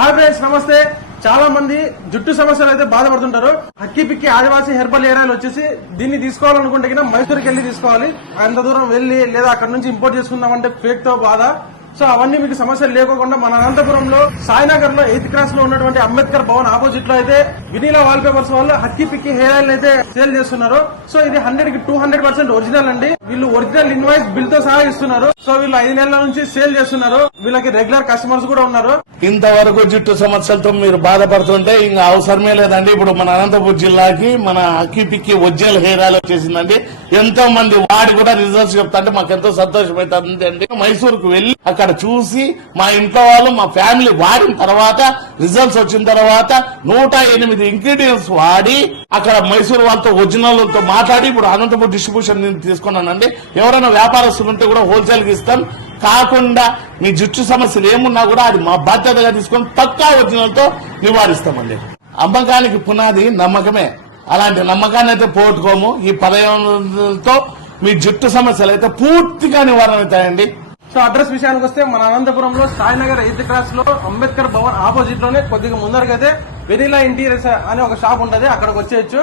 Hi friends, నమస్తే. చాలా మంది జుట్టు సమస్యలు అయితే బాధపడుతుంటారు. హక్కీ పిక్కి ఆదివాసీ హెర్బల్ హెయిర్ ఆయిల్ వచ్చేసి దీన్ని తీసుకోవాలనుకుంటే కింద మైసూర్కి వెళ్లి తీసుకోవాలి. అంత దూరం వెళ్లి లేదా అక్కడ నుంచి ఇంపోర్ట్ చేసుకుందామంటే ఫేక్ తో బాధ. సో అవన్నీ మీకు సమస్యలు లేకోకుండా మన అనంతపురంలో సాయినగర్ లో 8th క్లాస్ లో ఉన్నటువంటి అంబేద్కర్ భవన్ ఆపోజిట్ లో అయితే వినీలా వాల్ పేపర్స్ వాళ్ళు హక్కీ పిక్కి హెయిర్ ఆయిల్ అయితే సేల్ చేస్తున్నారు. సో ఇది 100 కి 200% ఒరిజినల్ అండి. వీళ్ళు ఒరిజినల్ ఇన్వాయిస్ బిల్ తో సహా ఇస్తున్నారు. సో వీళ్ళు 5 నెలల నుంచి సేల్ చేస్తున్నారు. వీళ్ళకి రెగ్యులర్ కస్టమర్స్ కూడా ఉన్నారు. ఇంతవరకు జుట్టు సమస్యలతో మీరు బాధపడుతుంటే ఇంకా అవసరమే లేదండి. ఇప్పుడు మన అనంతపురం జిల్లాకి మన Hakki Pikki original hair oil వచ్చేసిందండి. ఎంతో మంది వాడి కూడా రిజల్ట్స్ చెప్తాంటే మాకు ఎంతో సంతోషమైతుంది అండి. మైసూరుకు వెళ్లి అక్కడ చూసి మా ఇంట్లో వాళ్ళు మా ఫ్యామిలీ వాడిన తర్వాత రిజల్ట్స్ వచ్చిన తర్వాత 108 ఇంగ్రీడియంట్స్ వాడి అక్కడ మైసూరు వాళ్ళతో ఒరిజినల్ తో మాట్లాడి ఇప్పుడు అనంతపురం డిస్ట్రిబ్యూషన్ తీసుకున్నానండి. ఎవరైనా వ్యాపారస్తులు ఉంటే కూడా హోల్సేల్ కి ఇస్తాం. కాకుండా మీ జుట్టు సమస్యలు ఏమున్నా కూడా అది మా బాధ్యతగా తీసుకొని పక్కా ఒరిజినల్ తో నివారిస్తామండి. అమ్మకానికి పునాది నమ్మకమే. అలాంటి నమ్మకాన్ని అయితే పోగొట్టుకోము. ఈ 15తో మీ జుట్టు సమస్యలు అయితే పూర్తిగా నివారణ అవుతాయండి. సో అడ్రస్ విషయానికి వస్తే మన అనంతపురంలో సాయినగర్ 8th క్లాస్ లో అంబేద్కర్ భవన్ ఆపోజిట్ లోనే కొద్దిగా ముందరకైతే వెనిలా ఇంటీరియర్స్ అనే ఒక షాప్ ఉంటది. అక్కడికి వచ్చేయచ్చు.